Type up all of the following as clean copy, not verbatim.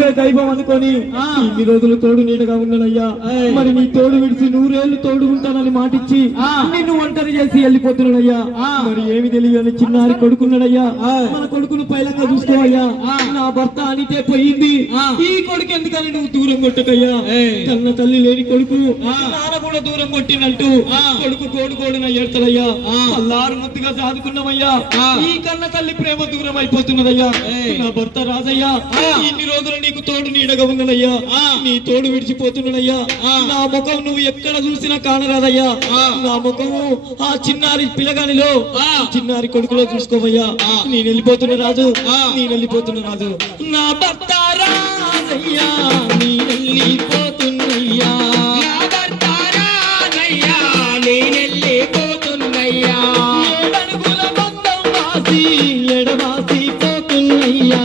నువ్వే దైవం అనుకొని ఇన్ని రోజులు తోడు నీడగా ఉన్నానయ్యా. మరి నీ తోడు విడిచి 100 ఏళ్ళు తోడు ఉంటానని మాటిచ్చి నిన్ను ఒంటరి చేసి వెళ్ళిపోతున్నానయ్యా. మరి ఏమి తెలియని చిన్నారి కొడుకున్నాడయ్యా. మన కొడుకును పైలంగా చూసుకోవయ్యా. నా భర్త అనితే పోయింది, ఈ కొడుకు ఎందుకని నువ్వు దూరం కొట్టకయ్యా. కన్న తల్లి లేని కొడుకు నాన్న కూడా దూరం కొట్టినట్టు కొడుకు కోడుకోడున ఏడతలయ్యా. అల్లారు ముద్దుగా సాదుకున్నామయ్యా. ఈ కన్న తల్లి ప్రేమ దూరం అయిపోతున్నదయ్యా. నా భర్త రాజయ్యా ఇన్ని రోజులు నీకు తోడు నీడగా ఉన్నదయ్యా. నీ తోడు విడిచిపోతున్నాడయ్యా. నా ముఖం నువ్వు ఎక్కడ చూసినా కానరాదయ్యా. నా ముఖము ఆ చిన్నారి పిల్లగానిలో చిన్నారి కొడుకులో చూసుకోవయ్యా. నేను వెళ్ళిపోతున్న రాజు, నేను వెళ్ళిపోతున్న రాజు. నా భర్త రాజయ్యా నీ వెళ్ళిపోతున్నయ్యా. ఏడడుగుల బంధం వాసి ఎడవాసి పోతున్నయ్యా.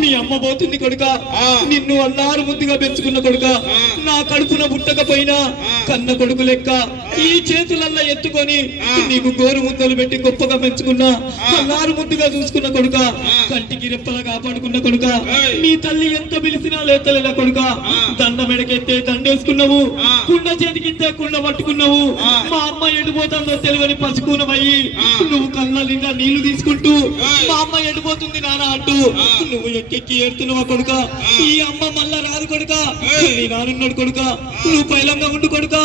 మీ అమ్మ పోతుంది కొడుక, నిన్ను అల్లారు ముద్దుగా పెంచుకున్న కొడుక, నా కడుపున పుట్టకపోయినా కన్న కొడుకు లెక్క ఈ చేతులల్లా ఎత్తుకొని నీకు గోరు ముద్దలు పెట్టి గొప్పగా పెంచుకున్నా, అల్లారు ముద్దుగా చూసుకున్న కొడుక, కంటికి రెప్పలా కాపాడుకున్న కొడుక, మీ తల్లి ఎంత పిలిచినా లేతలేదా కొడుక, దండ మెడకెత్తే దండేసుకున్నావు, కుండ చేతికిస్తే కుండ పట్టుకున్నావు, మా అమ్మ ఎడిపోతుందో తెలియని పసుకునమయ్యి నువ్వు కళ్ళ నిండా నీళ్లు తీసుకుంటూ మా అమ్మ ఎడిపోతుంది నాన్న అంటూ నువ్వు ఎక్కెక్కి ఏడుతున్నావా కొడుక. ఈ అమ్మ మళ్ళా రాదు కొడుక, నీ నానున్నాడు కొడుక, నువ్వు పైలంగా ఉండు కొడుక,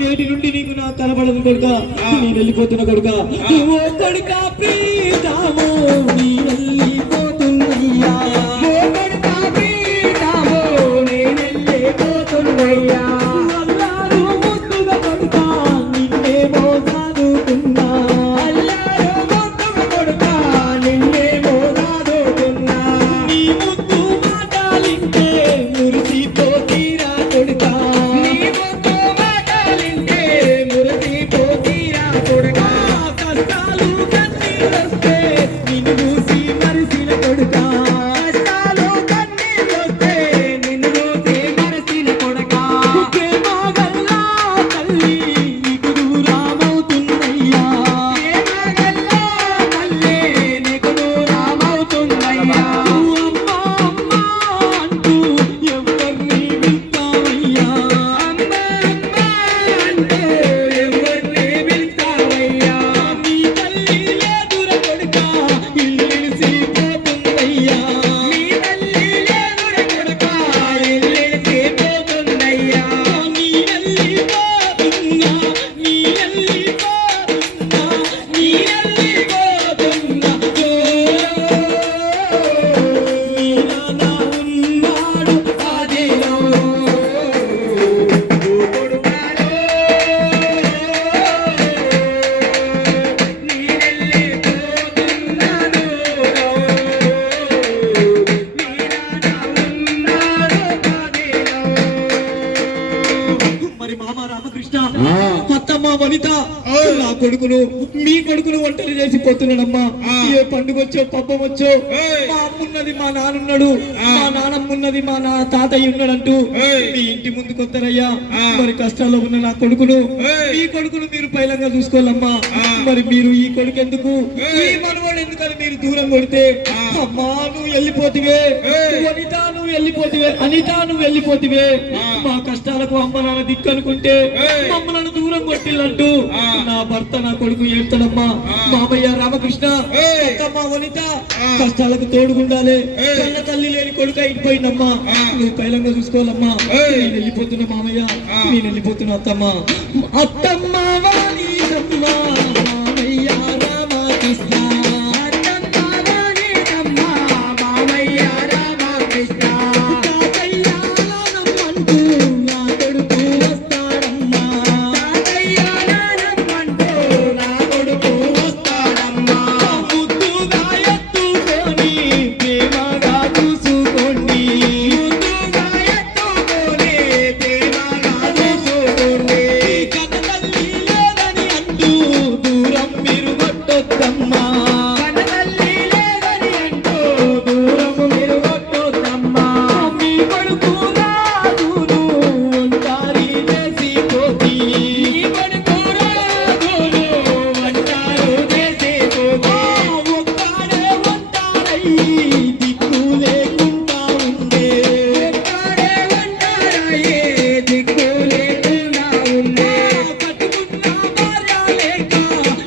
నేటి నుండి నీకు నా కనబడదు కొడుక, నేను వెళ్ళిపోతున్నా కొడుక. ఓ కొడుక ప్రీతామో నీ వెళ్ళిపోతున్నయ్యా, ఓ కొడుక ప్రీతామో నేను వెళ్ళిపోతున్నయ్యా. అల్లారు ముద్దుగా కొడుక నిన్నేమో సాదుకున్నా, అల్లారు ముద్దుగా కొడుక నిన్నేమో సాదుకున్నా. నీ ముద్దు మాటలింటే మురిసిపోతీరా కొడుక, నీ ముద్దు మాటలింటే మురిసిపోతీరా కొడుక. కష్టాలు కన్నీళ్ళొస్తే నిన్ను చూసి మరిసిన కొడుక, కష్టాలు కన్నీళ్ళొస్తే నిన్ను చూసి మరిసిన కొడుక. మరి మామ రామకృష్ణ ఆ. అత్తమ్మ వనిత ఆ. నా కొడుకును మీ కొడుకును ఒంటరి చేసి పోతున్నాడమ్మా. ఆ. ఏ పండుగ వచ్చో పబ్బం వచ్చో ఏయ్. మా అమ్మున్నది మా నాన్నున్నాడు, ఆ. మా నానమ్మ ఉన్నది మా తాతయ్య ఉన్నాడంటూ ఏయ్. మీ ఇంటి ముందుకు వస్తారయ్యా. ఆ. మరి కష్టాల్లో ఉన్న నా కొడుకును ఏయ్. మీ కొడుకును మీరు పైలంగా చూసుకోవాలమ్మా. ఆ. మరి మీరు ఈ కొడుకు ఎందుకు ఏయ్. ఈ మనవాడు ఎందుకని మీరు దూరం కొడితే ఆ. అమ్మా నువ్వు వెళ్ళిపోతివే, ఏయ్. వనిత నువ్వు వెళ్ళిపోతివే, అనిత నువ్వు వెళ్ళిపోతివే, ఆ. మా కష్టాలకు అమ్మ నాన్న దిక్కు అనుకుంటే ఏయ్. మమ్మల్ని దూరం కొట్టిల్లంటూ ఆ. నా భర్త నా కొడుకు ఏడ్తాడమ్మా. ఆ. మామయ్య రామకృష్ణ ఏయ్. అత్తమ్మ వనిత ఆ. కష్టాలకు తోడుగుండాలి. ఏయ్. కన్న తల్లి లేని కొడుకు అయిపోయిందమ్మా. ఆ. నువ్వు పైలంగా చూసుకోవాలమ్మా. ఏయ్. నేను వెళ్ళిపోతున్నా మామయ్య, ఆ. నేను వెళ్ళిపోతున్నా అత్తమ్మ. అత్తమ్మ వాణిదమ్మ, మామయ్య రామకృష్ణ. తాతయ్యాలనమ్మంటూ నా కొడుకు వస్తాడమ్మా. ముద్దుగా ఎత్తుకొని ప్రేమగా చూసుకోండి. కన్న తల్లి లేదని అంటూ దూరం మీరు కొట్టొద్దమ్మా. మీ కొడుకు రాజును ఒంటారి చేసి పోతి. ఒక్కడే ఒంటారయ్యి దిక్కు లేకుండా ఉండే. కట్టుకున్న భార్య లేక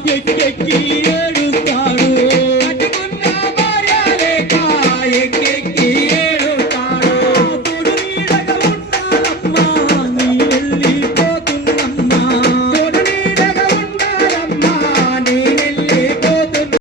ఎక్కెక్కి ఏడుస్తాడు. ఎక్కి